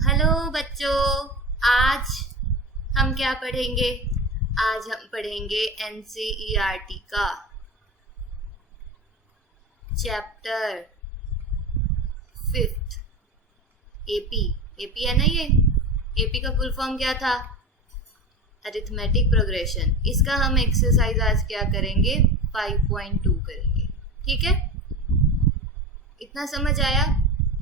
Hello बच्चों, आज हम क्या पढ़ेंगे? आज हम पढ़ेंगे एनसीईआरटी का चैप्टर 5 एपी। एपी है ना ये? एपी का फुल फॉर्म क्या था? Arithmetic progression. इसका हम एक्सरसाइज आज क्या करेंगे? 5.2 करेंगे। ठीक है, इतना समझ आया?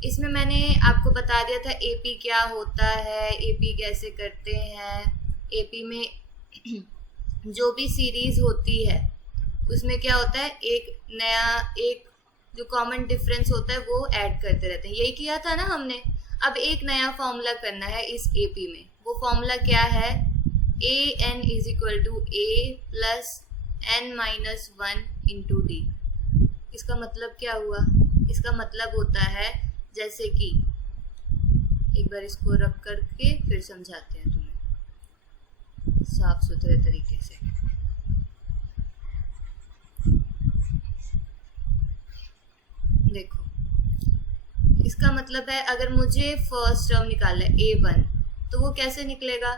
इसमें मैंने आपको बता दिया था एपी क्या होता है, एपी कैसे करते हैं। एपी में जो भी सीरीज होती है उसमें क्या होता है, एक जो कॉमन डिफरेंस होता है वो ऐड करते रहते हैं। यही किया था ना हमने। अब एक नया फॉर्मूला करना है इस एपी में। वो फॉर्मूला क्या है? A N is equal to A plus N minus 1 into D. इसका मतलब क्या हुआ? इसका मतलब होता है, जैसे कि एक बार इसको रब करके फिर समझाते हैं तुम्हें साफ सुथरे तरीके से। देखो, इसका मतलब है अगर मुझे फर्स्ट टर्म निकालना है a1, तो वो कैसे निकलेगा?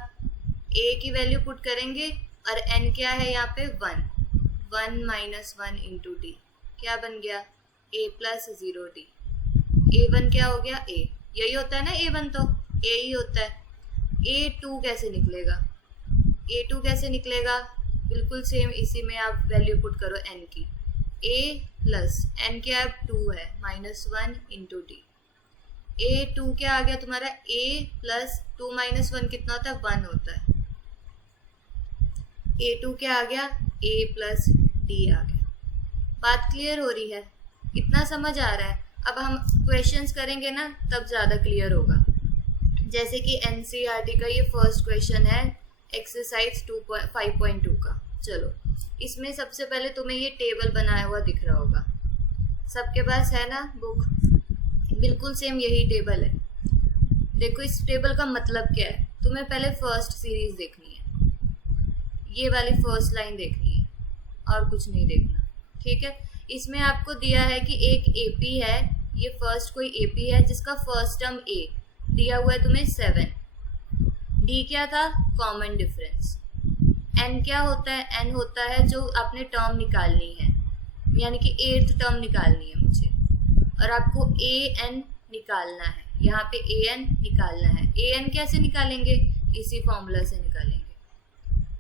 a की वैल्यू पुट करेंगे और n क्या है यहाँ पे? 1 माइनस 1 इंटू डी। क्या बन गया? a plus 0d। a1 क्या हो गया? a। यही होता है ना a1, तो a ही होता है। a2 कैसे निकलेगा? a2 कैसे निकलेगा? बिल्कुल सेम, इसी में आप वैल्यू पुट करो n की। a प्लस n क्या है? 2 है, माइनस 1 इंटू डी। a2 क्या आ गया तुम्हारा? a प्लस 2 माइनस 1 कितना होता है? 1 होता है। a2 क्या आ गया? a प्लस d आ गया। बात क्लियर हो रही है? इतना समझ आ रहा है? अब हम क्वेश्चंस करेंगे ना, तब ज़्यादा क्लियर होगा। जैसे कि एनसीईआरटी का ये फर्स्ट क्वेश्चन है, एक्सरसाइज 5.2 का। चलो, इसमें सबसे पहले तुम्हें ये टेबल बनाया हुआ दिख रहा होगा। सबके पास है ना बुक? बिल्कुल सेम यही टेबल है। देखो, इस टेबल का मतलब क्या है? तुम्हें पहले फर्स्ट सीरीज देखनी है, ये वाली फर्स्ट लाइन देखनी है, और कुछ नहीं देखना। ठीक है, इसमें आपको दिया है कि एक एपी है, ये फर्स्ट कोई एपी है जिसका फर्स्ट टर्म ए दिया हुआ है तुम्हें 7। डी क्या था? Common difference. एन क्या होता है? एन होता है जो आपने टर्म निकालनी है, यानी कि 8th टर्म निकालनी है मुझे, और आपको ए एन निकालना है। यहाँ पे ए एन निकालना है। ए एन कैसे निकालेंगे? इसी फॉर्मूला से निकालेंगे।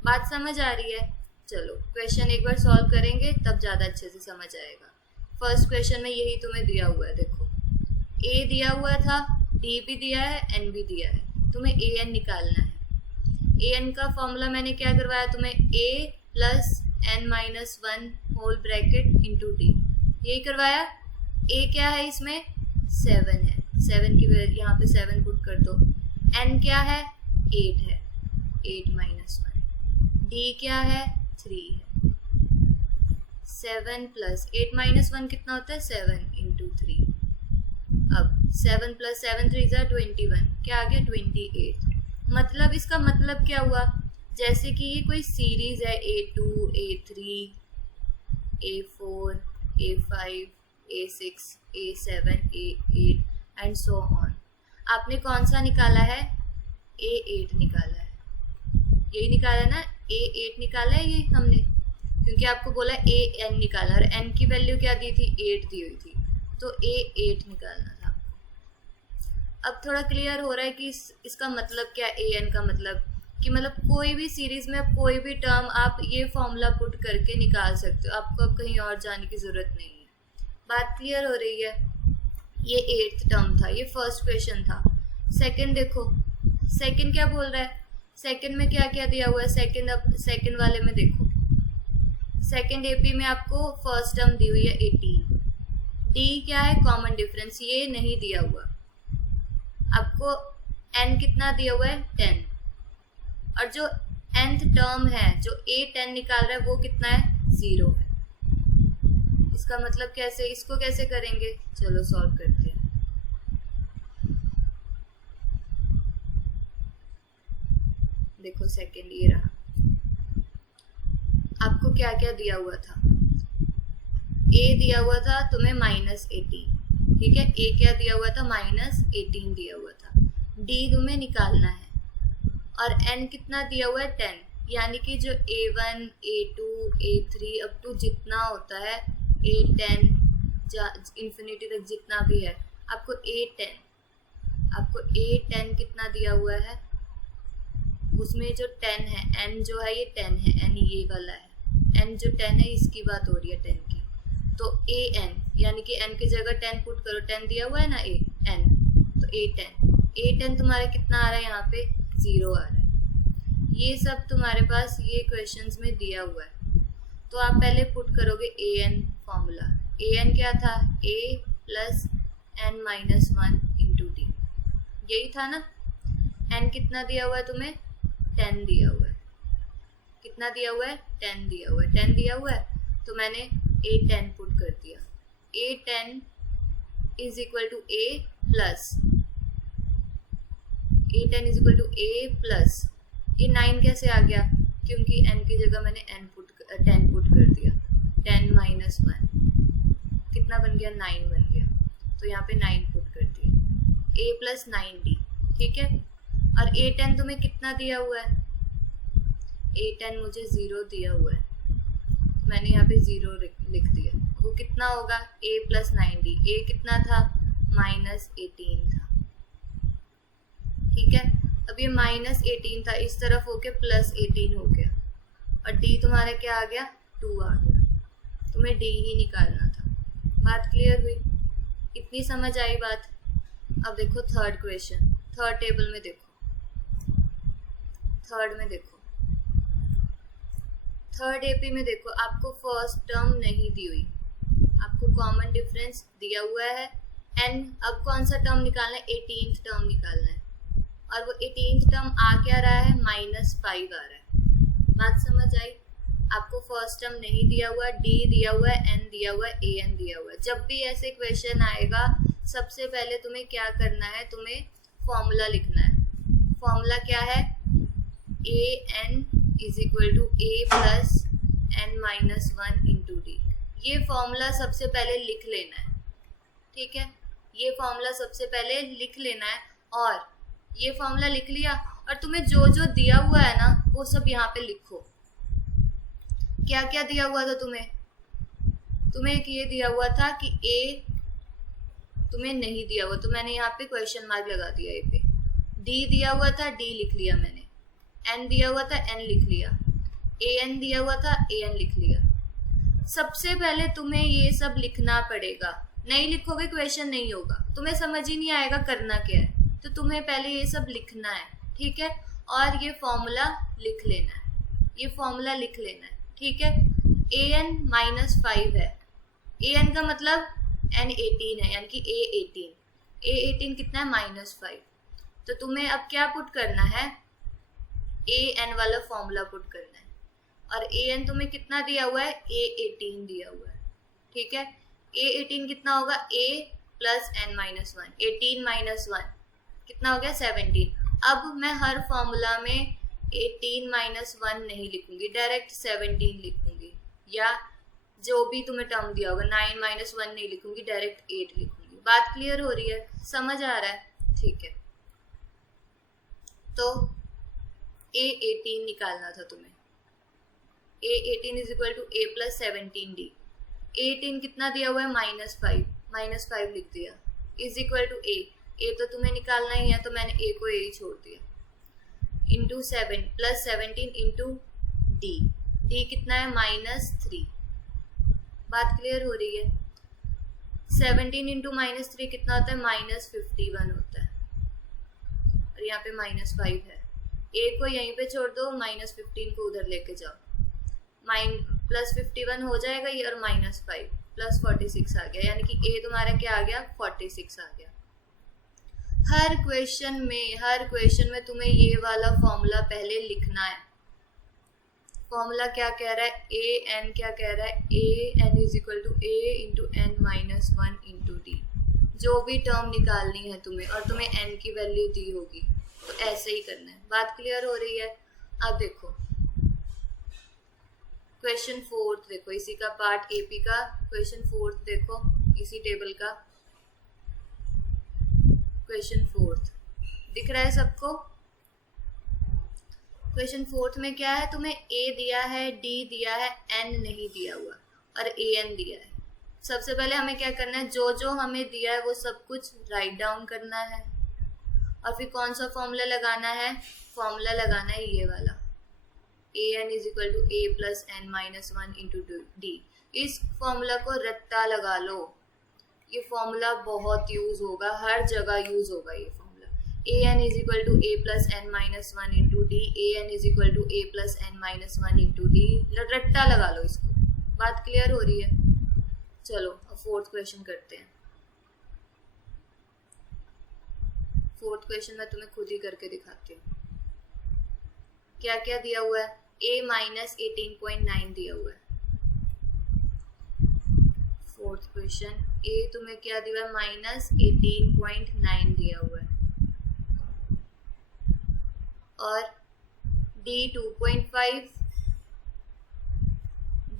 बात समझ आ रही है? चलो, क्वेश्चन एक बार सॉल्व करेंगे तब ज़्यादा अच्छे से समझ आएगा। फर्स्ट क्वेश्चन में यही तुम्हें दिया हुआ है। देखो, ए दिया हुआ था, डी भी दिया है, एन भी दिया है। तुम्हें ए एन निकालना है। ए एन का फॉर्मूला मैंने क्या करवाया तुम्हें? A plus N minus 1 whole bracket into D, यही करवाया। ए क्या है इसमें? 7 है। 7 की वजह यहाँ पे 7 पुट कर दो। एन क्या है? 8 है, 8 माइनस 1। डी क्या है? 3 है। 7 प्लस 8 माइनस 1 कितना होता है? 7 इंटू 3। अब 7 प्लस 7 3 ज़ा 21, क्या आ गया? 28। मतलब इसका मतलब क्या हुआ? जैसे कि ये कोई सीरीज है, A2, A3, A4, A5, A6, A7, A8 and so on. आपने कौन सा निकाला है? A8 निकाला है। यही निकाला ना? A8 निकाला है ये हमने, क्योंकि आपको बोला AN निकाला, और N की वैल्यू क्या दी थी? 8 दी हुई थी, तो A8 निकालना था। अब थोड़ा क्लियर हो रहा है कि इसका मतलब क्या? AN का मतलब कि मतलब कोई भी सीरीज में कोई भी टर्म आप ये फॉर्मूला पुट करके निकाल सकते हो। आपको अब कहीं और जाने की जरूरत नहीं है। बात क्लियर हो रही है? ये 8th टर्म था, ये फर्स्ट क्वेश्चन था। सेकंड देखो, सेकंड क्या बोल रहा है? सेकंड में क्या क्या दिया हुआ है? सेकंड वाले में देखो, सेकंड एपी में आपको फर्स्ट टर्म दी हुई है 18। डी क्या है? कॉमन डिफरेंस, ये नहीं दिया हुआ। आपको एन कितना दिया हुआ है? 10। और जो nth टर्म है, जो A10 निकाल रहा है, वो कितना है? 0 है। इसका मतलब कैसे? इसको कैसे करेंगे? चलो सॉल्व करते हैं। देखो, सेकंड ये रहा। आपको क्या क्या दिया हुआ था? A दिया हुआ था तुम्हें -18, ठीक है। A क्या दिया हुआ था? -18 दिया हुआ था। D तुम्हें निकालना है और n कितना दिया हुआ है 10, यानी कि जो A1, A2, A3 up to जितना होता है A10 इंफिनिटी तक जितना भी है, आपको A10 कितना दिया हुआ है, उसमें जो 10 है, n जो है ये 10 है, n ये वाला है, n जो 10 है इसकी बात हो रही है 10 की, तो an यानी कि n की जगह 10 पुट करो, 10 दिया हुआ है ना n, तो A10 तुम्हारा कितना आ रहा है, यहाँ पे 0 आ रहा है। ये सब तुम्हारे पास ये क्वेश्चंस में दिया हुआ है, तो आप पहले पुट करोगे an फॉर्मूला। an क्या था, a plus n minus 1 into D, यही था ना। n कितना दिया हुआ है तुम्हें, 10 दिया हुआ है, कितना दिया हुआ है, 10 दिया हुआ है, 10 दिया हुआ है, तो मैंने A10 पुट कर दिया। A10 is equal to A plus ये 9 कैसे आ गया, क्योंकि n की जगह मैंने 10 पुट कर दिया। 10 माइनस 1 कितना बन गया, 9 बन गया, तो यहाँ पे 9 पुट कर दिया। A प्लस 9D, ठीक है। और A10 तुम्हें कितना दिया हुआ है, A10 मुझे 0 दिया हुआ है, मैंने यहाँ पे 0 लिख दिया। वो कितना होगा, A प्लस 9D, A कितना था, माइनस 18 था, ठीक है। अब ये माइनस 18 था, इस तरफ होके प्लस 18 हो गया, और D तुम्हारा क्या आ गया, 2 आ गया। तुम्हें D ही निकालना था। बात क्लियर हुई, इतनी समझ आई बात। अब देखो थर्ड क्वेश्चन, थर्ड टेबल में देखो, थर्ड में देखो, थर्ड एपी में देखो, आपको फर्स्ट टर्म नहीं दी हुई, आपको कॉमन डिफरेंस दिया हुआ है n। अब कौन सा टर्म निकालना है, 18th टर्म निकालना है, और वो 18th टर्म आ क्या रहा है, -5 आ रहा है। बात समझ आई। आपको फर्स्ट टर्म नहीं दिया हुआ, d दिया हुआ है, n दिया हुआ है, an दिया हुआ है। जब भी ऐसे क्वेश्चन आएगा, सबसे पहले तुम्हें क्या करना है, तुम्हें फॉर्मूला लिखना है। फॉर्मूला क्या है, an is equal to a plus n minus 1 into D. ये फॉर्मूला सबसे पहले लिख लेना है, ठीक है। ये फॉर्मूला सबसे पहले लिख लेना है, और ये फॉर्मूला लिख लिया, और तुम्हें जो जो दिया हुआ है ना, वो सब यहाँ पे लिखो। क्या क्या दिया हुआ था तुम्हें एक ये दिया हुआ था कि a तुम्हें नहीं दिया हुआ, तो मैंने यहाँ पे क्वेश्चन मार्क लगा दिया ए पे। d दिया हुआ था, d लिख लिया मैंने। n दिया हुआ था, n लिख लिया। an दिया हुआ था, an लिख लिया। सबसे पहले तुम्हें ये सब लिखना पड़ेगा, नहीं लिखोगे क्वेश्चन नहीं होगा, तुम्हें समझ ही नहीं आएगा करना क्या है। तो तुम्हें पहले ये सब लिखना है, ठीक है। और ये फॉर्मूला लिख लेना है, ये फॉर्मूला लिख लेना है, ठीक है। an -5 है, an का मतलब n 18 है, यानी कि a 18 कितना है, -5। तो तुम्हें अब क्या पुट करना है, an वाला फॉर्मूला पुट करना है। और an तुम्हें कितना दिया हुआ है, a 18 दिया हुआ है, ठीक है। a 18 कितना होगा, a plus n minus 1, 18 minus 1 कितना हो गया, 17। अब मैं हर फॉर्मूला में 18 माइनस 1 नहीं लिखूंगी, डायरेक्ट 17 लिखूंगी, या जो भी तुम्हें टर्म दिया होगा, 9 माइनस 1 नहीं लिखूंगी, डायरेक्ट 8 लिखूंगी। बात क्लियर हो रही है, समझ आ रहा है, ठीक है। तो a 18 निकालना था तुम्हें। a 18 is equal to a plus 17d। a 18 कितना दिया हुआ है, -5 लिख दिया, इज इक्वल टू a तो तुम्हें निकालना ही है, तो मैंने a को a ही छोड़ दिया, इंटू 7 प्लस 17 इंटू d कितना है, -3। बात क्लियर हो रही है। 17 इंटू -3 कितना होता है, -51 होता है, और यहाँ पे -5 है। a को यहीं पे छोड़ दो, -15 को उधर लेके जाओ, +51 हो जाएगा ये, और -5 प्लस 46 आ गया, यानी कि a तुम्हारा क्या आ गया, 46 आ गया। हर क्वेश्चन में तुम्हें ये वाला फॉर्मूला पहले लिखना है। फॉर्मूला क्या कह रहा है, an क्या कह रहा है, an is equal to a into n minus 1 into D. जो भी टर्म निकालनी है तुम्हें, और तुम्हें n की वैल्यू दी होगी, तो ऐसे ही करना है। बात क्लियर हो रही है। अब देखो क्वेश्चन 4 देखो, इसी का पार्ट एपी का क्वेश्चन 4 देखो, इसी टेबल का क्वेश्चन 4 दिख रहा है सबको? क्वेश्चन 4 में क्या है, तुम्हें A दिया है, D दिया है, N नहीं दिया हुआ और AN दिया है। सबसे पहले हमें क्या करना है, जो जो हमें दिया है वो सब कुछ राइट डाउन करना है और फिर कौन सा फॉर्मूला लगाना है, फॉर्मूला लगाना है ये वाला, AN is equal to A plus N minus 1 into D। इस फॉर्मूला को रट्टा लगा लो, ये फॉर्मूला बहुत यूज होगा, हर जगह यूज होगा ये formula. AN is equal to A plus N minus 1 into D, AN is equal to A plus N minus 1 into D, रट्टा लगा लो इसको। बात क्लियर हो रही है? चलो अब फोर्थ क्वेश्चन करते हैं। फोर्थ क्वेश्चन मैं तुम्हें खुद ही करके दिखाती हूँ। क्या क्या दिया हुआ है, A माइनस 18.9 दिया हुआ है। फोर्थ क्वेश्चन, A तुम्हें क्या दिया है, माइनस 18.9 दिया हुआ है और D 2.5,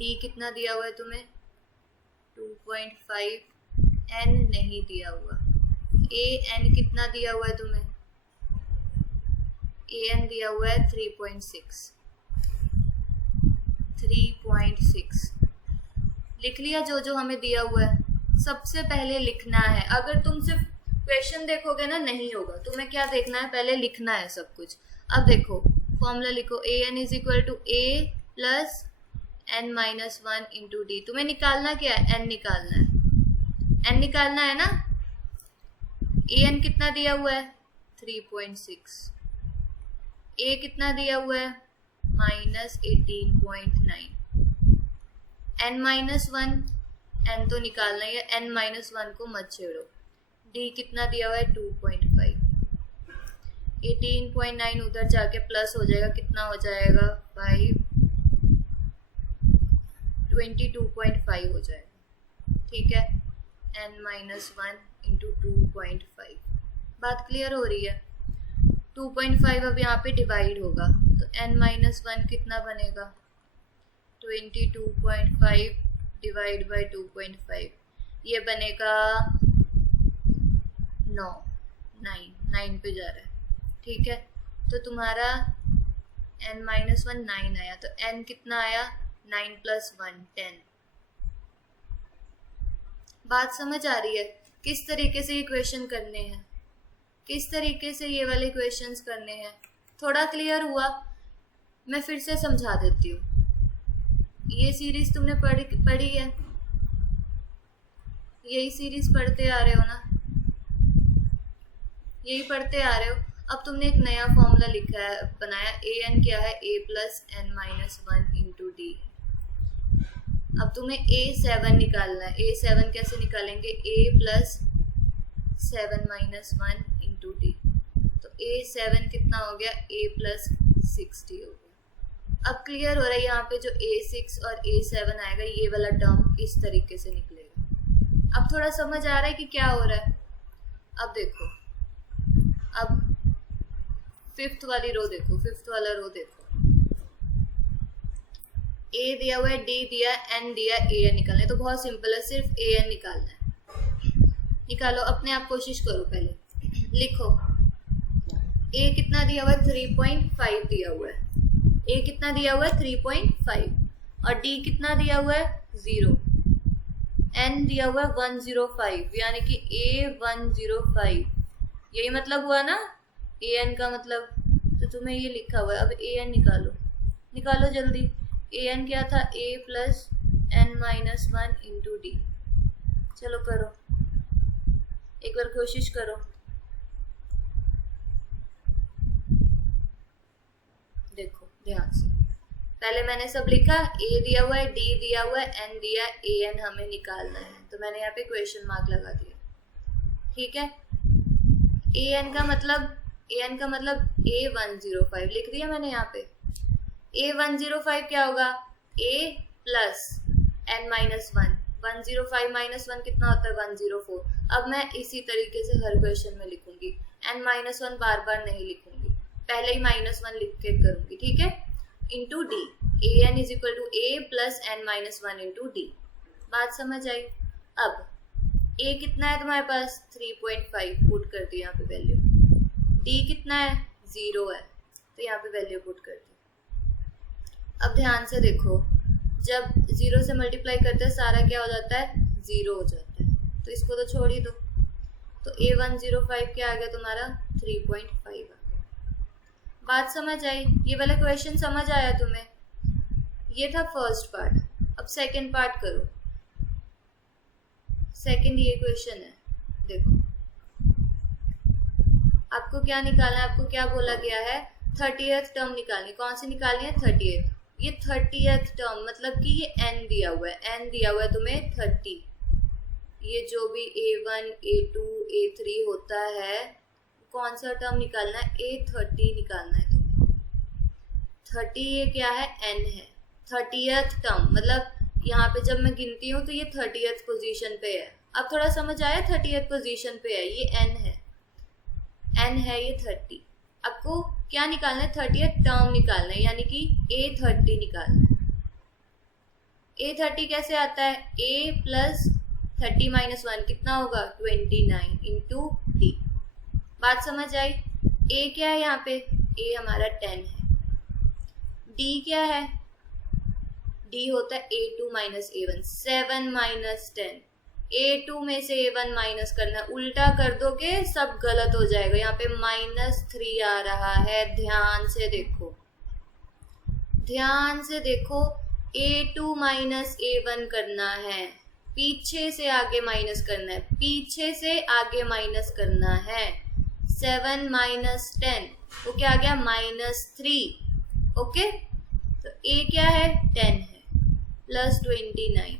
D कितना दिया हुआ है तुम्हें, 2.5, N नहीं दिया हुआ, AN कितना दिया हुआ है तुम्हें, AN दिया हुआ है 3.6, 3.6। लिख लिया जो जो हमें दिया हुआ है? सबसे पहले लिखना है, अगर तुम सिर्फ क्वेश्चन देखोगे ना नहीं होगा, तुम्हें क्या देखना है, पहले लिखना है सब कुछ। अब देखो फॉर्मूला लिखो, AN is equal to A plus N minus 1 into D। तुम्हें निकालना क्या है, N निकालना है, N निकालना है ना। AN कितना दिया हुआ है, 3.6, A कितना दिया हुआ है, माइनस 18.9, N माइनस 1, N तो निकालना है, N माइनस 1 को मत छेड़ो। D कितना दिया हुआ है, 2.5, 18.9 उधर जाके प्लस हो जाएगा, कितना हो जाएगा, 5, 22.5 हो जाएगा। ठीक है, N माइनस 1 इंटू 2.5। बात क्लियर हो रही है? 2.5 अब यहाँ पे डिवाइड होगा तो N माइनस 1 कितना बनेगा, 22.5 डिवाइड बाई 2.5, ये बनेगा 9 पे जा रहा है। ठीक है, तो तुम्हारा N माइनस 1 9 आया, तो N कितना आया, 9 प्लस 1 10। बात समझ आ रही है किस तरीके से ये क्वेश्चन करने हैं, किस तरीके से ये वाले क्वेश्चंस करने हैं? थोड़ा क्लियर हुआ? मैं फिर से समझा देती हूँ। ये सीरीज तुमने पढ़ी है, यही सीरीज पढ़ते आ रहे हो ना, यही पढ़ते आ रहे हो। अब तुमने एक नया फॉर्मूला लिखा है, बनाया, AN क्या है, A plus N minus 1 into D। अब तुम्हें A7 निकालना है, A7 कैसे निकालेंगे, A plus 7 minus 1 into D, तो A7 कितना हो गया, A प्लस 60 हो गया। अब क्लियर हो रहा है, यहाँ पे जो A6 और A7 आएगा ये वाला टर्म इस तरीके से निकलेगा। अब थोड़ा समझ आ रहा है कि क्या हो रहा है? अब देखो, अब फिफ्थ वाली रो देखो, फिफ्थ वाला रो देखो, A दिया हुआ है, D दिया, N दिया, AN निकालना है। तो बहुत सिंपल है, सिर्फ AN निकालना है। निकालो, अपने आप कोशिश करो, पहले लिखो। A कितना दिया हुआ है, 3.5 दिया हुआ है, A कितना दिया हुआ है, 3.5 और D कितना दिया हुआ है, 0, N दिया हुआ है 105, यानी कि A105, यही मतलब हुआ ना AN का मतलब। तो तुम्हें ये लिखा हुआ है, अब AN निकालो, निकालो जल्दी। AN क्या था, A plus N minus 1 into D। चलो करो, एक बार कोशिश करो। देखो ध्यान से, पहले मैंने सब लिखा, A दिया हुआ है, D दिया हुआ है, N दिया, AN हमें निकालना है, तो मैंने यहाँ पे क्वेश्चन मार्क लगा दिया। ठीक है, AN का मतलब A105 लिख दिया मैंने यहाँ पे। A105 क्या होगा, A plus N minus 1, 105 minus 1 कितना होता है, 104। अब मैं इसी तरीके से हर क्वेश्चन में लिखूंगी, N माइनस 1 बार बार नहीं लिखूंगी, पहले ही माइनस 1 लिख के करूंगी। ठीक है, into D, AN is equal to A plus N minus 1 into D। बात समझ आई? अब A कितना है तुम्हारे पास, 3.5, पुट कर दिया यहाँ पे वैल्यू, डी कितना है, 0 है, तो यहाँ पे वैल्यू पुट कर दी। अब ध्यान से देखो, जब 0 से मल्टीप्लाई करते हैं सारा क्या हो जाता है, 0 हो जाता है, तो इसको तो छोड़ ही दो। तो A105 क्या आ गया तुम्हारा, 3.5 आ गया। बात समझ आई, ये वाला क्वेश्चन समझ आया तुम्हें? ये था फर्स्ट पार्ट। अब सेकंड पार्ट करो। सेकंड ये क्वेश्चन है, देखो आपको क्या निकालना है, आपको क्या बोला गया है, 30th टर्म निकालनी। कौन सी निकालनी है, 30th। ये 30th टर्म मतलब कि ये n दिया हुआ है, n दिया हुआ है तुम्हें 30। ये जो भी A1, A2, A3 होता है, कौन सा टर्म निकालना है, A30 निकालना है तुम्हें। 30 ये क्या है, n है। 30th टर्म मतलब यहाँ पे जब मैं गिनती हूँ तो ये 30th पोजीशन पे है। अब थोड़ा समझ आया, 30th पोजीशन पे है, ये n है, n है ये 30। आपको क्या निकालना है, 30th टर्म निकालना है, यानी कि A30 निकालना है। A30 कैसे आता है, A प्लस 30 माइनस 1 कितना होगा, 29 इंटू डी। बात समझ आई? A क्या है यहाँ पे, A हमारा 10 है। D क्या है, D होता है A2 minus A1, 7 minus 10। A2 में से A1 माइनस करना है, उल्टा कर दोगे सब गलत हो जाएगा। यहाँ पे -3 आ रहा है, ध्यान से देखो, ध्यान से देखो। A2 माइनस A1 करना है, पीछे से आगे माइनस करना है, पीछे से आगे माइनस करना है। 7 माइनस 10 वो क्या आ गया, -3। ओके, तो A क्या है, 10 है, प्लस 29।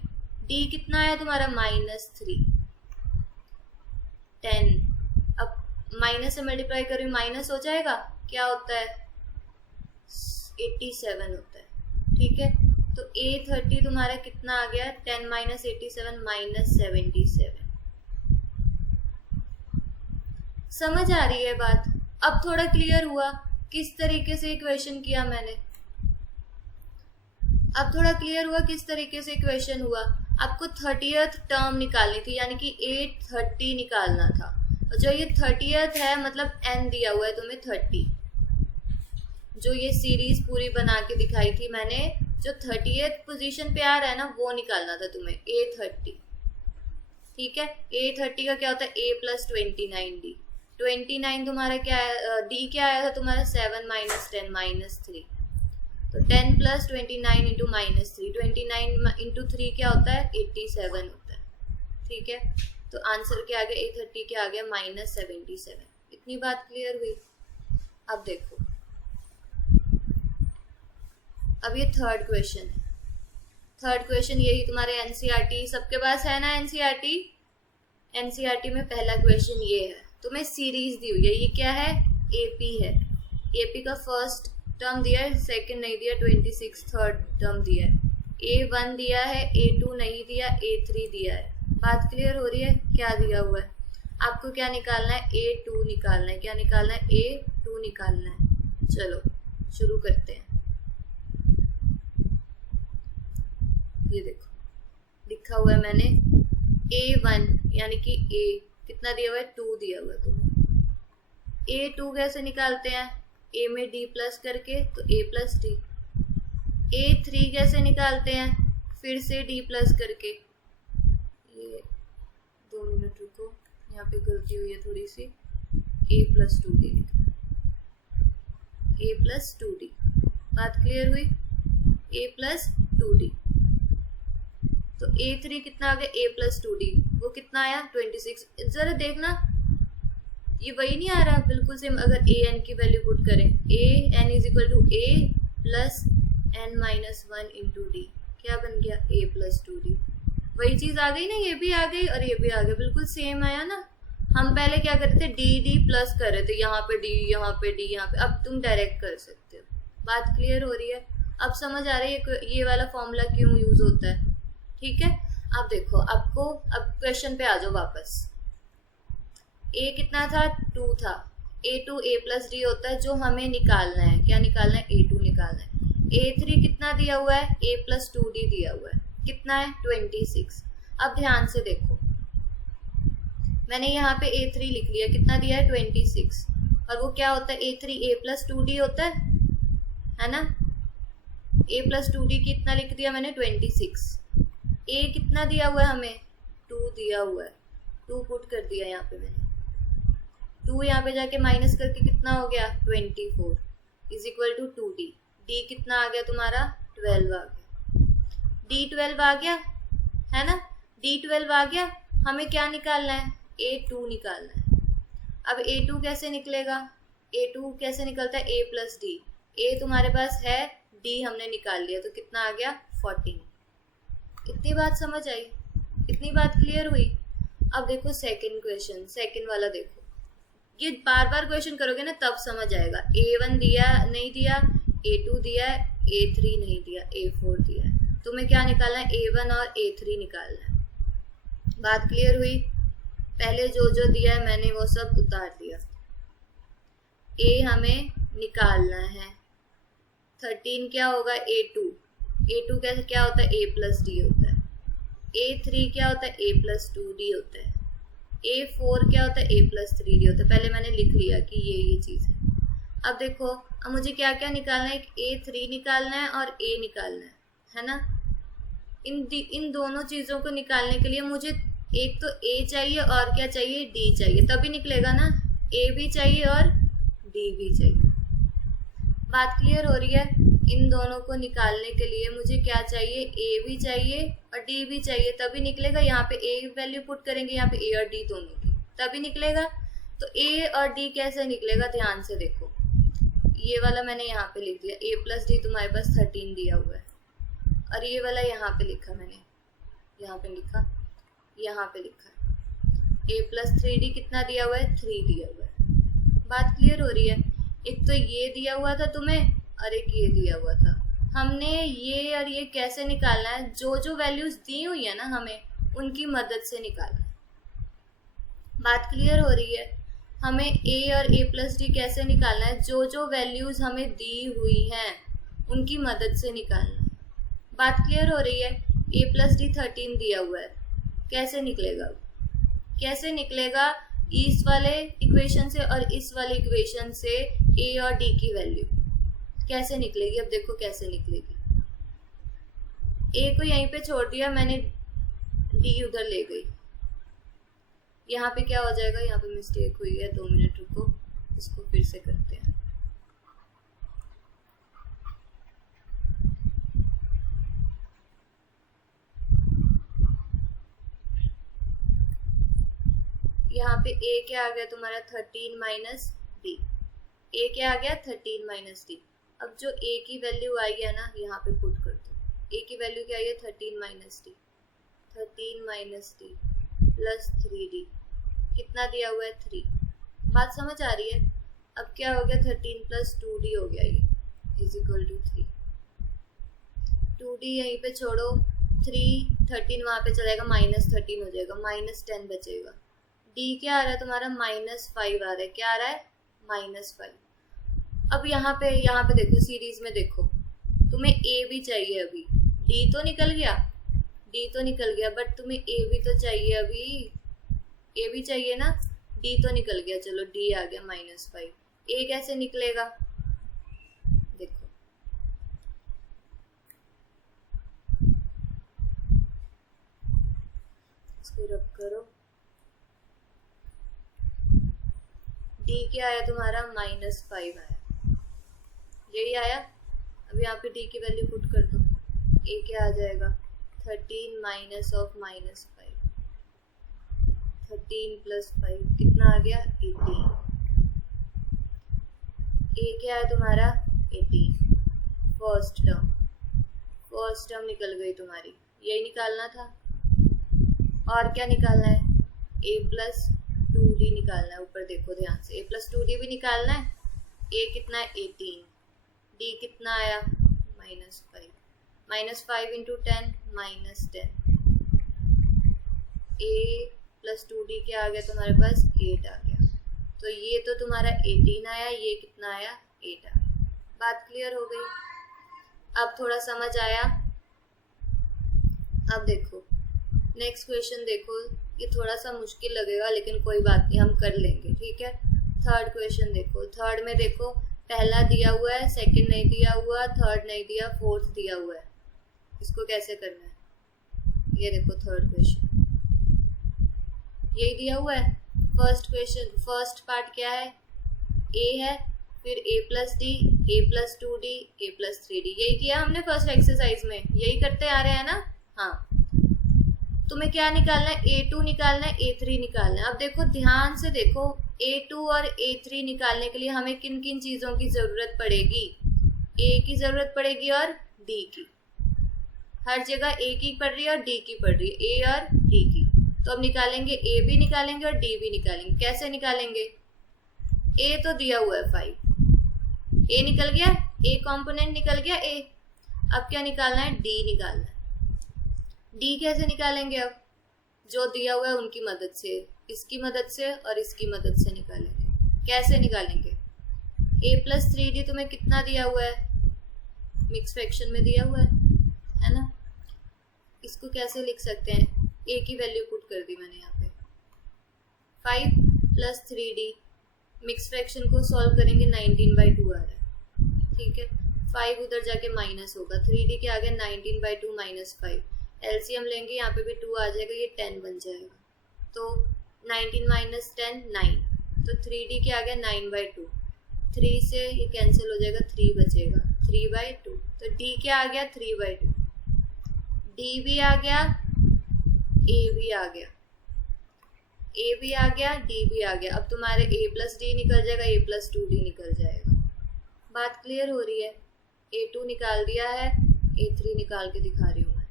D कितना है तुम्हारा, -3। 10 अब माइनस से मल्टीप्लाई करें माइनस हो जाएगा, क्या होता है, 87 होता है। ठीक है, तो A30 तुम्हारा कितना आ गया, 10 माइनस 87 माइनस 77। समझ आ रही है बात? अब थोड़ा क्लियर हुआ किस तरीके से इक्वेशन किया मैंने। अब थोड़ा क्लियर हुआ किस तरीके से इक्वेशन हुआ। आपको 30th टर्म निकालनी थी, यानी कि A30 निकालना था। और जो ये 30th है मतलब n दिया हुआ है तुम्हें 30। जो ये सीरीज पूरी बना के दिखाई थी मैंने, जो 30th पोजीशन पे आ रहा है ना, वो निकालना था तुम्हें, A30। ठीक है, A30 का क्या होता है, A प्लस 29D। 29 तुम्हारा क्या है, D क्या आया था तुम्हारा, 7 माइनस 10 -3। तो 10 प्लस 29 इंटू -3, 29 इंटू 3 क्या होता है, 87 होता है। ठीक है, तो आंसर क्या आ गया, A30 क्या आ गया, -77। इतनी बात क्लियर हुई? अब देखो, अब ये थर्ड क्वेश्चन है। थर्ड क्वेश्चन यही तुम्हारे एनसीईआरटी सबके पास है ना, एनसीईआरटी में पहला क्वेश्चन ये है। तुम्हें सीरीज दी हुई है, ये क्या है, एपी है। एपी का फर्स्ट टर्म दिया है, सेकंड नहीं दिया, 26 थर्ड टर्म दिया है। A1 दिया है, A2 नहीं दिया, A3 दिया है। बात क्लियर हो रही है? क्या दिया हुआ है, आपको क्या निकालना है, A2 निकालना है। क्या निकालना है, A2 निकालना है। चलो शुरू करते हैं। ये देखो लिखा हुआ है मैंने, A1 यानी कि A कितना दिया हुआ है, 2 दिया हुआ है तुम्हें। A2 कैसे निकालते हैं, A में D प्लस करके, तो A प्लस D। A3 कैसे निकालते हैं, फिर से D प्लस करके। ये 2 मिनट रुको, यहाँ पे गलती हुई है थोड़ी सी। A plus 2D, A plus 2D। बात क्लियर हुई, A प्लस 2D। तो A3 कितना आ गया, A प्लस 2D, वो कितना आया, 26। जरा देखना, ये वही नहीं आ रहा, बिल्कुल सेम। अगर an की वैल्यू पुट करें, an is equal to A plus n minus 1 into D, क्या बन गया, A प्लस 2D। वही चीज आ गई ना, ये भी आ गई और ये भी आ गया, बिल्कुल सेम आया ना। हम पहले क्या करते थे, डी प्लस कर रहे थे, यहाँ पे D, यहाँ पे D, यहाँ पे। अब तुम डायरेक्ट कर सकते हो। बात क्लियर हो रही है? अब समझ आ रही है ये वाला फॉर्मूला क्यों यूज होता है। ठीक है, अब देखो, आपको अब क्वेश्चन पे आ जाओ वापस। A कितना था, 2 था। A2 A प्लस D होता है, जो हमें निकालना है। क्या निकालना है, A2 निकालना है। A3 कितना दिया हुआ है, A प्लस 2D दिया हुआ है, कितना है, 26। अब ध्यान से देखो, मैंने यहाँ पे A3 लिख लिया, कितना दिया है, 26। और वो क्या होता है, A3 A+2D होता है ना। A+2D कितना लिख दिया मैंने, 26। A कितना दिया हुआ है हमें, 2 दिया हुआ है, 2 पुट कर दिया यहाँ पे मैंने। 2 यहाँ पे जाके माइनस करके कितना हो गया, 24 is equal to 2D। D कितना आ गया तुम्हारा, 12 आ गया। D12 आ गया है ना, D12 आ गया। हमें क्या निकालना है, A2 निकालना है। अब A2 कैसे निकलेगा, A2 कैसे निकलता है, A+D। A तुम्हारे पास है, D हमने निकाल लिया, तो कितना आ गया, 14। इतनी बात समझ आई, इतनी बात क्लियर हुई। अब देखो सेकंड क्वेश्चन, सेकंड वाला देखो। ये बार बार क्वेश्चन करोगे ना तब समझ आएगा। A1 दिया नहीं दिया, A2 दिया है, A3 नहीं दिया, A4 दिया है। तुम्हें क्या निकालना है, A1 और A3 निकालना है। बात क्लियर हुई। पहले जो दिया है मैंने वो सब उतार दिया। A हमें निकालना है, 13 क्या होगा, A2। A2 क्या होता है, A+D होता है। A3 क्या होता है, A+2D होता है। A4 क्या होता है, A+3D होता है। पहले मैंने लिख लिया कि ये चीज़ है। अब देखो, अब मुझे क्या क्या निकालना है, एक A3 निकालना है और A निकालना है ना। इन दोनों चीज़ों को निकालने के लिए मुझे एक तो A चाहिए और क्या चाहिए, D चाहिए, तभी निकलेगा ना। A भी चाहिए और D भी चाहिए। बात क्लियर हो रही है। इन दोनों को निकालने के लिए मुझे क्या चाहिए, A भी चाहिए और D भी चाहिए, तभी निकलेगा। यहाँ पे A वैल्यू पुट करेंगे, यहाँ पे A और D दोनों की, तभी निकलेगा। तो A और D कैसे निकलेगा, ध्यान से देखो। ये वाला मैंने यहाँ पे लिख दिया, A+D तुम्हारे पास 13 दिया हुआ है, और ये वाला यहाँ पे लिखा मैंने, यहाँ पे लिखा, यहाँ पे लिखा A+3D कितना दिया हुआ है, 3 दिया हुआ है। बात क्लियर हो रही है। एक तो ये दिया हुआ था तुम्हें और एक ये दिया हुआ था। हमने ये और ये कैसे निकालना है, जो वैल्यूज दी हुई है ना हमें, उनकी मदद से निकालना है। बात क्लियर हो रही है। हमें A और A+D कैसे निकालना है, जो वैल्यूज हमें दी हुई हैं उनकी मदद से निकालना है। बात क्लियर हो रही है। A+D 13 दिया हुआ है, कैसे निकलेगा, कैसे निकलेगा, इस वाले इक्वेशन से और इस वाले इक्वेशन से A और D की वैल्यू कैसे निकलेगी। अब देखो कैसे निकलेगी। A को यहीं पे छोड़ दिया मैंने, D उधर ले गई। यहाँ पे क्या हो जाएगा, यहाँ पे मिस्टेक हुई है, 2 मिनट रुको, इसको फिर से करते हैं। यहाँ पे A क्या आ गया तुम्हारा, 13 माइनस D। A क्या आ गया, 13 माइनस D। अब जो A की वैल्यू आई है ना, यहाँ पे पुट कर दो। A की वैल्यू क्या आई है, 13 minus D। 13 minus D plus 3D कितना दिया हुआ है, 3। बात समझ आ रही है। अब क्या हो गया, 13 प्लस 2D हो गया, ये इज इक्वल टू 3। 2D यहीं पे छोड़ो, 13 वहाँ पे चलेगा, -13 हो जाएगा, -10 बचेगा। D क्या आ रहा है तुम्हारा, -5 आ रहा है। क्या आ रहा है, -5। अब यहाँ पे देखो, सीरीज में देखो, तुम्हें A भी चाहिए अभी, D तो निकल गया, बट तुम्हें A भी तो चाहिए अभी, A भी चाहिए ना। D तो निकल गया, चलो D आ गया -5। A कैसे निकलेगा, देखो, इसको रब करो। D क्या आया तुम्हारा, -5 आया, यही आया। अब यहाँ पे D की वैल्यू पुट कर दो। A क्या आ जाएगा, 13 माइनस ऑफ -5, 13 प्लस 5 कितना आ गया, 18। A क्या है तुम्हारा, 18। फर्स्ट टर्म निकल गई तुम्हारी, यही निकालना था। और क्या निकालना है, A+2D निकालना है। ऊपर देखो ध्यान से, A+2D भी निकालना है। A कितना है, 18। D कितना आया, -5। -5 इंटू 10 -10। A+2D क्या आ गया तुम्हारे पास, 8 आ गया। तो ये तो तुम्हारा 18 आया, ये कितना आया, 8 आया। बात क्लियर हो गई। अब थोड़ा समझ आया। अब देखो नेक्स्ट क्वेश्चन देखो, ये थोड़ा सा मुश्किल लगेगा लेकिन कोई बात नहीं, हम कर लेंगे, ठीक है। थर्ड क्वेश्चन देखो, थर्ड में देखो पहला दिया हुआ है, सेकंड नहीं दिया हुआ, थर्ड नहीं दिया, फोर्थ दिया हुआ है। इसको कैसे करना है? ये देखो थर्ड क्वेश्चन यही दिया हुआ है। फर्स्ट क्वेश्चन, फर्स्ट पार्ट क्या है? ए है, फिर a plus D, a plus 2d, a plus 3d। यही किया हमने फर्स्ट एक्सरसाइज में, यही करते आ रहे हैं ना। हाँ, तुम्हें क्या निकालना है? a2 निकालना है, a3 निकालना है। अब देखो ध्यान से देखो, a2 और a3 निकालने के लिए हमें किन किन चीजों की जरूरत पड़ेगी? a की जरूरत पड़ेगी और d की। हर जगह a की पड़ रही है और d की पड़ रही है, a और d की। तो अब निकालेंगे, a भी निकालेंगे और d भी निकालेंगे। कैसे निकालेंगे? a तो दिया हुआ है 5, a निकल गया, a कंपोनेंट निकल गया a। अब क्या निकालना है? d निकालना है। d कैसे निकालेंगे? अब जो दिया हुआ है उनकी मदद से, इसकी मदद से और इसकी मदद से निकालेंगे। कैसे निकालेंगे? a प्लस 3d तुम्हें कितना दिया हुआ है? मिक्स फ्रैक्शन में दिया हुआ है ना। इसको कैसे लिख सकते हैं? a की वैल्यू पुट कर दी मैंने यहाँ पे, 5 प्लस 3d। मिक्स फ्रैक्शन को सॉल्व करेंगे, 19/2 आ रहा है, ठीक है। 5 उधर जाके माइनस होगा, 3d के आगे 19/2 माइनस 5। एलसीएम लेंगे, यहाँ पे भी 2 आ जाएगा, ये 10 बन जाएगा। तो 19 माइनस 10 9, तो 3d के आगे 9/2, 3 से ये कैंसिल हो जाएगा, 3 बचेगा, 3/2। तो d क्या आ गया? 3/2। d भी आ गया, a भी आ गया, a भी आ गया, d भी आ गया। अब तुम्हारे a प्लस d निकल जाएगा, a प्लस 2d निकल जाएगा। बात क्लियर हो रही है? a2 निकाल दिया है, a3 निकाल के दिखा रही हूँ मैं।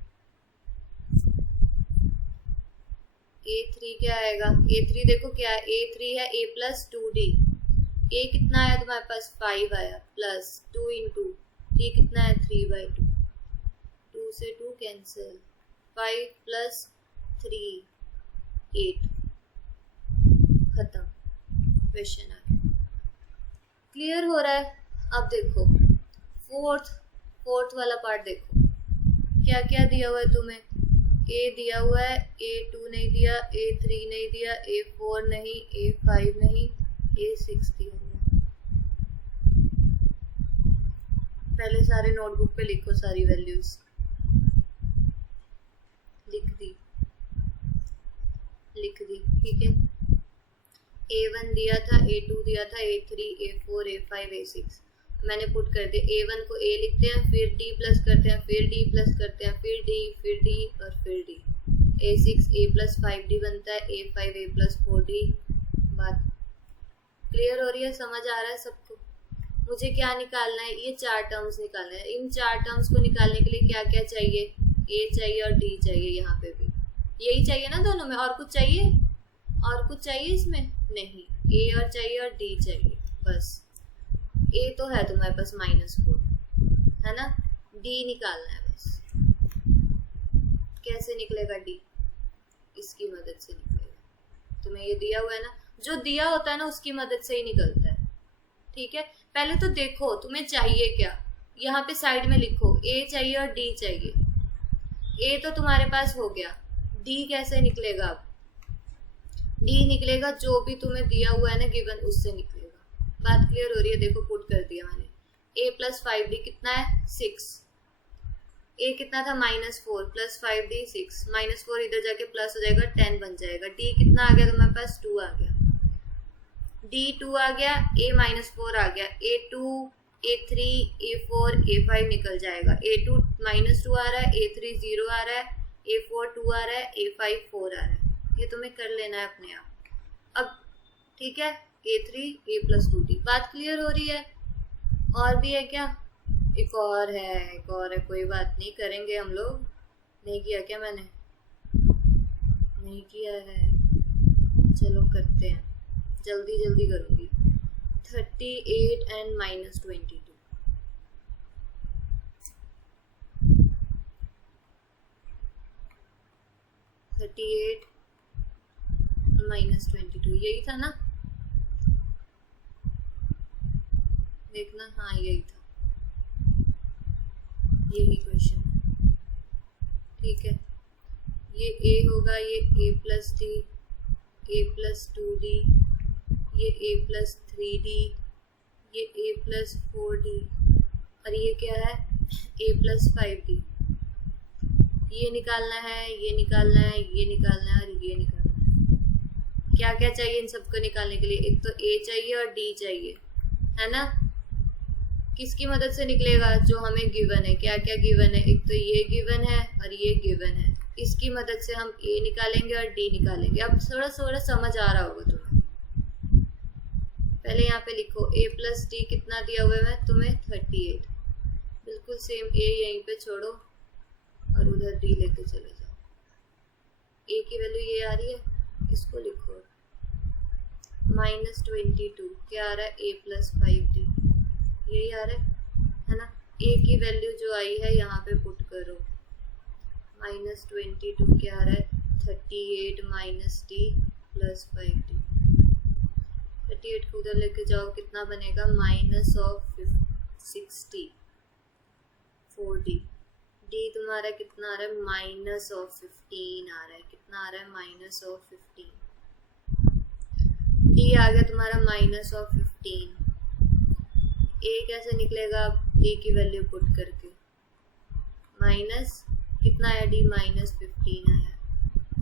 a3 क्या आएगा? a3 देखो क्या है? a3 है a प्लस 2d। a कितना आया तुम्हारे पास? 5 आया, प्लस 2 इंटू d कितना है? 3/2। 2 से 2 कैंसिल, 5 प्लस 3 8, खत्म, क्वेश्चन आ गया। क्लियर हो रहा है? अब देखो फोर्थ वाला पार्ट देखो, क्या क्या दिया हुआ है तुम्हें? a दिया हुआ है, a2 नहीं दिया, a3 नहीं दिया, a4 नहीं, a5 नहीं, a6 दिया हुआ है। पहले सारे नोटबुक पे लिखो, सारी वैल्यूज लिख दी, ठीक है। a1 दिया था, a2 दिया था, a3, a4, a5, a6 मैंने पुट कर दिया। a1 को a लिखते हैं, फिर d प्लस करते हैं, फिर d प्लस करते हैं, फिर d और फिर d। a6 a plus 5d बनता है, a5 a प्लस 4d। बात क्लियर हो रही है? समझ आ रहा है सबको? मुझे क्या निकालना है? ये 4 टर्म्स निकालना है। इन 4 टर्म्स को निकालने के लिए क्या क्या चाहिए? a चाहिए और d चाहिए। यहाँ पे भी यही चाहिए ना दोनों में? और कुछ चाहिए? और कुछ चाहिए इसमें? नहीं, a और चाहिए और d चाहिए, बस। a तो है तुम्हारे पास -4, है ना। d निकालना है बस। कैसे निकलेगा d? इसकी मदद से निकलेगा। तुम्हें ये दिया हुआ है ना, जो दिया होता है ना उसकी मदद से ही निकलता है, ठीक है। पहले तो देखो तुम्हें चाहिए क्या, यहाँ पे साइड में लिखो, a चाहिए और d चाहिए। a तो तुम्हारे पास हो गया, d कैसे निकलेगा? अब d निकलेगा जो भी तुम्हें दिया हुआ है ना गिवन, उससे निकलेगा। बात क्लियर हो रही है? देखो पुट कर दिया मैंने। a प्लस 5d कितना है? 6। a कितना था? -4 प्लस 5d 6, -4 इधर जाके प्लस हो जाएगा, 10 बन जाएगा। d कितना आ गया तुम्हारे पास? 2 आ गया, d 2 आ गया, a -4 आ गया, a2 a3 a4 a5 निकल जाएगा। a2 -2 आ रहा है, a3 0 आ रहा है, a4 2 आ रहा है, a5 4 आ रहा है। ये तुम्हें कर लेना है अपने आप। अब ठीक है, a3 a प्लस 2d। बात क्लियर हो रही है? और भी है क्या? एक और है, कोई बात नहीं, करेंगे हम लोग। नहीं किया क्या मैंने? नहीं किया है, चलो करते हैं, जल्दी करूँगी। 38 एंड -22। -22 यही था ना? देखना, हाँ यही था, यही क्वेश्चन है, ठीक है। ये a होगा, ये a plus d, a plus 2d, ये a+3d, ये a+4d, और ये क्या है a+5d। ये निकालना है, ये निकालना है, ये निकालना है, और ये निकालना है। क्या क्या चाहिए इन सबको निकालने के लिए? एक तो a चाहिए और d चाहिए, है ना। किसकी मदद से निकलेगा? जो हमें गिवन है। क्या क्या गिवन है? एक तो ये गिवन है और ये गिवन है। इसकी मदद से हम a निकालेंगे और d निकालेंगे। अब थोड़ा थोड़ा समझ आ रहा होगा तुम्हें। पहले यहाँ पे लिखो a+d कितना दिया हुआ है तुम्हें? 38। बिल्कुल सेम a यहीं पे छोड़ो और उधर d लेके चले जाओ। a की वैल्यू ये आ रही है, इसको लिखो -22। क्या आ रहा है? a+5d, यही आ रहा है ना। a की वैल्यू जो आई है यहाँ पे पुट करो, -22 क्या आ रहा है? 38 -d + 5d। 38 को उधर लेके जाओ, कितना बनेगा? -60 4d। d तुम्हारा कितना आ रहा है? -15 आ रहा है। कितना आ रहा है? -15। d आ गया तुम्हारा -15। a कैसे निकलेगा? a की वैल्यू पुट करके माइनस कितना आया? d -15 आया।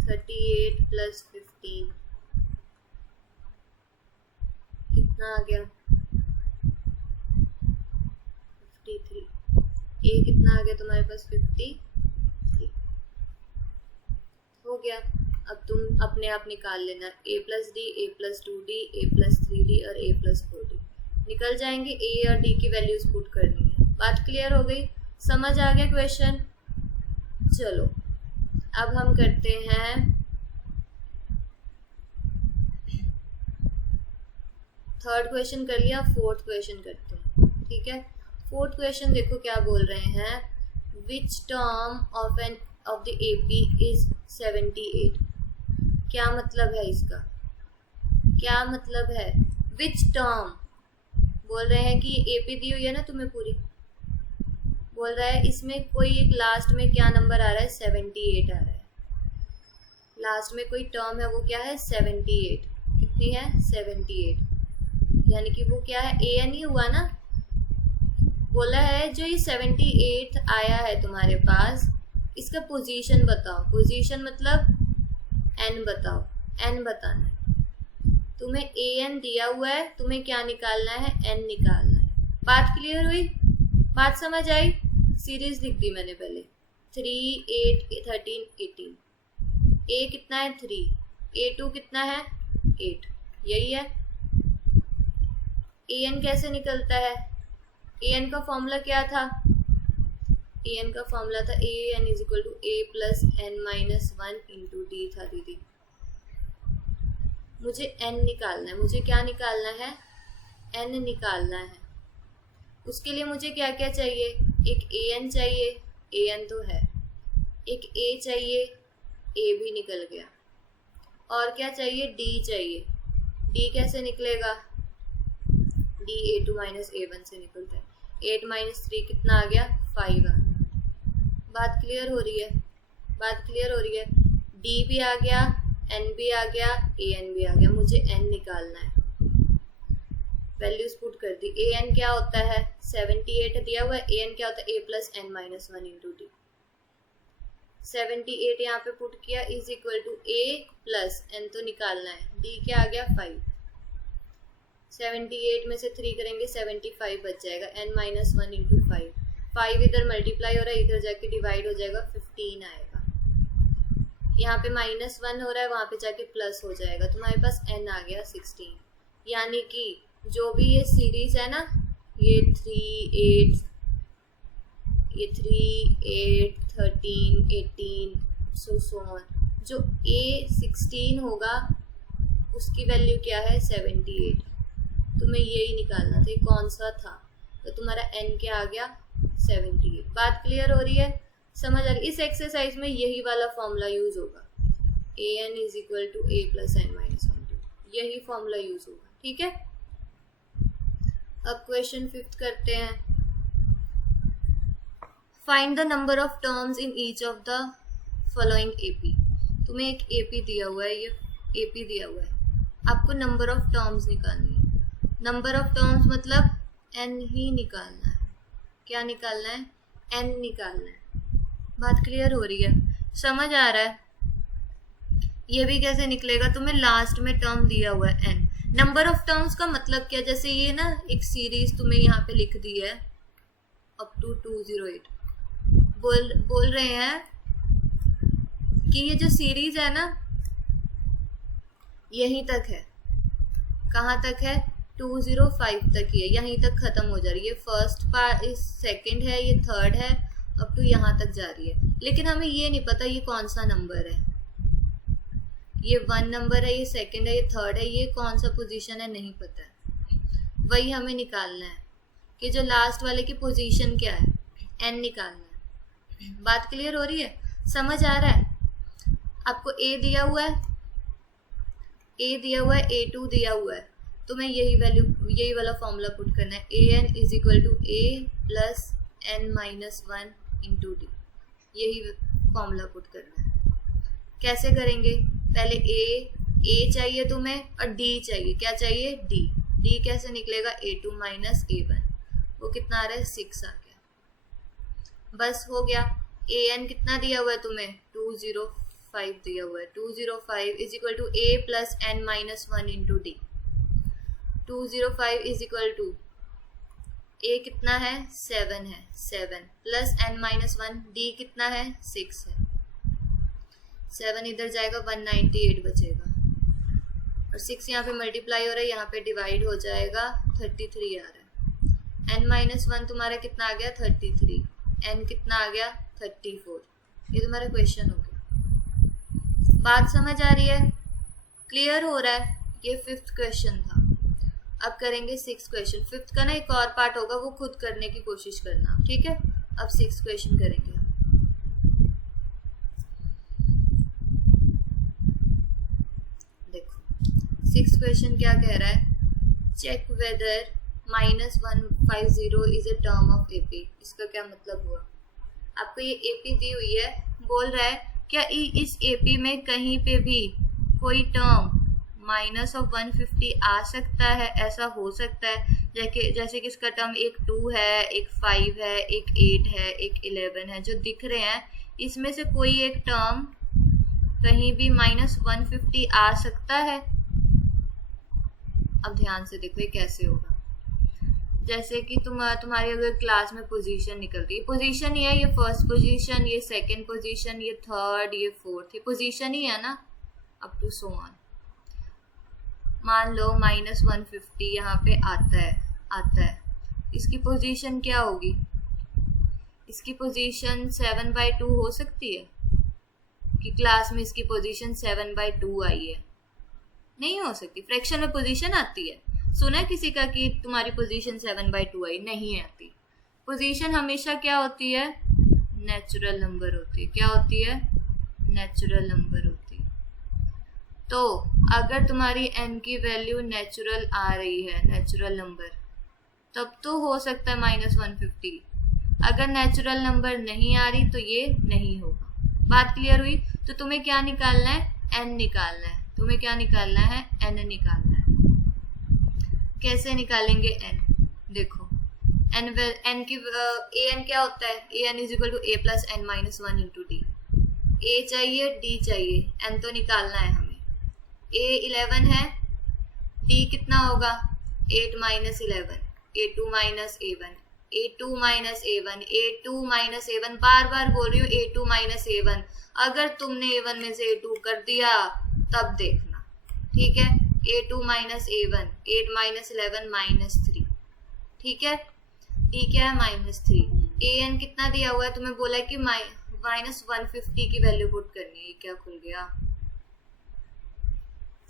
38 + 15 कितना आ गया? 53। a कितना आ गया तुम्हारे पास? 53 हो गया। अब तुम अपने आप निकाल लेना a+d, a+2d, a+3d और a+4d निकल जाएंगे। a और d की वैल्यूज पुट करनी है। बात क्लियर हो गई? समझ आ गया क्वेश्चन? चलो अब हम करते हैं थर्ड क्वेश्चन कर लिया, फोर्थ क्वेश्चन करते हैं। ठीक है, फोर्थ क्वेश्चन देखो क्या बोल रहे हैं। Which term of the AP is 78। क्या मतलब है इसका? क्या मतलब है? विच टर्म बोल रहे हैं कि AP दी हुई है ना तुम्हें पूरी, बोल रहा है इसमें कोई एक लास्ट में क्या नंबर आ रहा है? 78 आ रहा है। लास्ट में कोई टर्म है, वो क्या है? 78। कितनी है? 78। यानी कि वो क्या है? an ही हुआ ना। बोला है जो ये 78 आया है तुम्हारे पास, इसका पोजीशन बताओ। पोजीशन मतलब n बताओ, n बताना है तुम्हें। an दिया हुआ है, तुम्हें क्या निकालना है? n निकालना है। बात क्लियर हुई? बात समझ आई? सीरीज लिख दी मैंने पहले। 3 8 13 18। a कितना है? 3। a2 कितना है? 8। यही है। an कैसे निकलता है? an का फॉर्मूला क्या था? an का फॉर्मूला था an = a + n - 1 × d था दीदी। मुझे n निकालना है। मुझे क्या निकालना है? n निकालना है। उसके लिए मुझे क्या क्या चाहिए? एक an चाहिए, an तो है। एक a चाहिए, a भी निकल गया। और क्या चाहिए? d चाहिए। d कैसे निकलेगा? d a2 - a1 से निकलता है। 8 - 3 कितना आ गया? 5 आ गया। बात क्लियर हो रही है? बात क्लियर हो रही है? d भी आ गया, n भी आ गया, an भी आ गया। मुझे n निकालना है। वैल्यूज पुट कर दी। an क्या होता है? 78 दिया हुआ है। an क्या होता है? a + n - 1 × d। 78 यहाँ पे पुट किया is equal to a + n तो निकालना है। d क्या आ गया? 5। 78 में से 3 करेंगे 75 बच जाएगा। n - 1 × 5। 5 इधर मल्टीप्लाई हो रहा है, इधर जाके डिवाइड हो जाएगा, 15 आएगा। यहाँ पे -1 हो रहा है, वहाँ पे जाके प्लस हो जाएगा। तुम्हारे पास n आ गया 16। यानी कि जो भी ये सीरीज है ना, ये 3 8 13 18 सो ऑन, जो A16 होगा उसकी वैल्यू क्या है? 78। तुम्हें यही निकालना था। ये कौन सा था? तो तुम्हारा n क्या आ गया? 78। बात क्लियर हो रही है? समझ आ रही? इस एक्सरसाइज में यही वाला फॉर्मूला यूज होगा। an = a + n - 1। यही फॉर्मूला यूज होगा। ठीक है, अब क्वेश्चन 5 करते हैं। Find the number of terms in each of the following AP। तुम्हें एक AP दिया हुआ है, ये AP दिया हुआ है। आपको नंबर ऑफ टर्म्स निकालनी है। नंबर ऑफ टर्म्स मतलब n ही निकालना है। क्या निकालना है? n निकालना है। बात क्लियर हो रही है? समझ आ रहा है? ये भी कैसे निकलेगा? तुम्हें लास्ट में टर्म दिया हुआ है n। नंबर ऑफ टर्म्स का मतलब क्या? जैसे ये ना एक सीरीज तुम्हें यहाँ पे लिख दी है अप टू 208। बोल रहे हैं कि ये जो सीरीज है ना यहीं तक है। कहाँ तक है? 205 तक ही है, यहीं तक खत्म हो जा रही है। फर्स्ट पार्ट इस सेकंड है, ये थर्ड है, अप टू यहाँ तक जा रही है। लेकिन हमें ये नहीं पता ये कौन सा नंबर है। ये 1 नंबर है, ये सेकंड है, ये थर्ड है, ये कौन सा पोजीशन है नहीं पता है। वही हमें निकालना है कि जो लास्ट वाले की पोजीशन क्या है, n निकालना है। बात क्लियर हो रही है? समझ आ रहा है? आपको a दिया हुआ है, a2 दिया हुआ है, तो मैं यही वाला फॉर्मूला पुट करना है। an is equal to a plus n minus 1 into D. यही फॉर्मूला पुट करना है। कैसे करेंगे? पहले a चाहिए तुम्हें और d चाहिए। क्या चाहिए? d कैसे निकलेगा? a2 माइनस a1, वो कितना आ रहा है? 6 आ गया। बस हो गया। an कितना दिया हुआ है तुम्हें? 205 दिया हुआ है। 205 is equal to a plus n minus 1 into D. 205 is equal to a कितना है? 7 है, 7 प्लस n माइनस 1, d कितना है? 6 है। 7 इधर जाएगा, 198 बचेगा और 6 यहाँ पे मल्टीप्लाई हो रहा है, यहाँ पे डिवाइड हो जाएगा, 33 आ रहा है। n माइनस 1 तुम्हारा कितना आ गया? 33। n कितना आ गया? 34। ये तुम्हारा क्वेश्चन हो गया। बात समझ आ रही है? क्लियर हो रहा है? ये 5th क्वेश्चन था। अब करेंगे 6th क्वेश्चन। 5th का ना एक और पार्ट होगा, वो खुद करने की कोशिश करना, ठीक है? अब 6th क्वेश्चन करेंगे। देखो 6th क्वेश्चन क्या कह रहा है? Check whether -150 is a term of AP. इसका क्या मतलब हुआ? आपको ये एपी दी हुई है, बोल रहा है क्या इस एपी में कहीं पे भी कोई टर्म -150 आ सकता है? ऐसा हो सकता है जैसे कि इसका टर्म एक 2 है, एक 5 है, एक 8 है, एक 11 है, जो दिख रहे हैं, इसमें से कोई एक टर्म कहीं भी -150 आ सकता है? अब ध्यान से देखो ये कैसे होगा। जैसे कि तुम्हारी अगर क्लास में पोजीशन निकलती है, पोजीशन ही है, ये फर्स्ट पोजीशन, ये सेकंड पोजीशन, ये थर्ड, ये फोर्थ, ये पोजीशन ही है ना, अप टू सो ऑन। मान लो -150 यहाँ पे आता है, इसकी पोजीशन क्या होगी? इसकी पोजीशन 7/2 हो सकती है कि क्लास में इसकी पोजीशन 7/2 आई है? नहीं हो सकती। फ्रैक्शन में पोजीशन आती है? सुना है किसी का कि तुम्हारी पोजीशन 7/2 आई? नहीं आती। पोजीशन हमेशा क्या होती है? नेचुरल नंबर होती है। क्या होती है? नेचुरल नंबर होती है। तो अगर तुम्हारी n की वैल्यू नेचुरल आ रही है, नेचुरल नंबर, तब तो हो सकता है -150। अगर नेचुरल नंबर नहीं आ रही तो ये नहीं होगा। बात क्लियर हुई? तो तुम्हें क्या निकालना है? n निकालना है। तुम्हें क्या निकालना है? n निकालना है। कैसे निकालेंगे n? देखो n की an क्या होता है? an is equal to a plus n minus 1 into D. a चाहिए, d चाहिए, n तो निकालना है हमें। a 11 है, d कितना होगा? 8 minus 11, a2 minus a1, a2 minus a1, a2 minus a1, बार बार बोल रही हूँ a2 माइनस a1। अगर तुमने a1 में से a2 कर दिया तब देखना, ठीक है? a2 minus a1, 8 minus 11 minus 3, ठीक है? d क्या है? -3। an कितना दिया हुआ है? तुम्हें बोला है कि -150 की वैल्यू पुट करनी है। क्या खुल गया?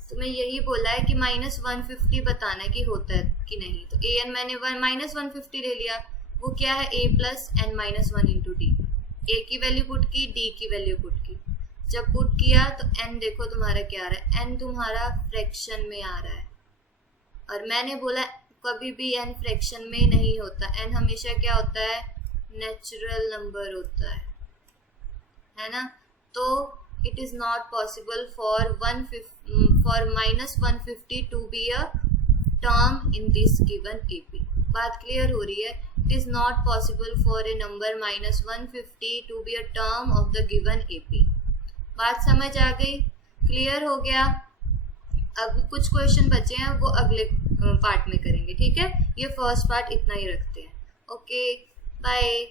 तुम्हें यही बोला है कि -150 बताना है कि होता है कि नहीं। तो an मैंने -150 ले लिया, वो क्या है? a plus n minus 1 into D. a की वैल्यू पुट की, d की वैल्यू पुट की। जब पुट किया तो n देखो तुम्हारा क्या आ रहा है? n तुम्हारा फ्रैक्शन में आ रहा है, और मैंने बोला कभी भी n फ्रैक्शन में नहीं होता। n हमेशा क्या होता है? नेचुरल नंबर होता है ना? तो it is not possible for for -150 to be a term in this given AP. बात क्लियर हो रही है? It is not possible for a number -150 to be a term of the given AP. बात समझ आ गई? क्लियर हो गया? अब कुछ क्वेश्चन बचे हैं, वो अगले पार्ट में करेंगे, ठीक है? ये फर्स्ट पार्ट इतना ही रखते हैं. Okay, bye.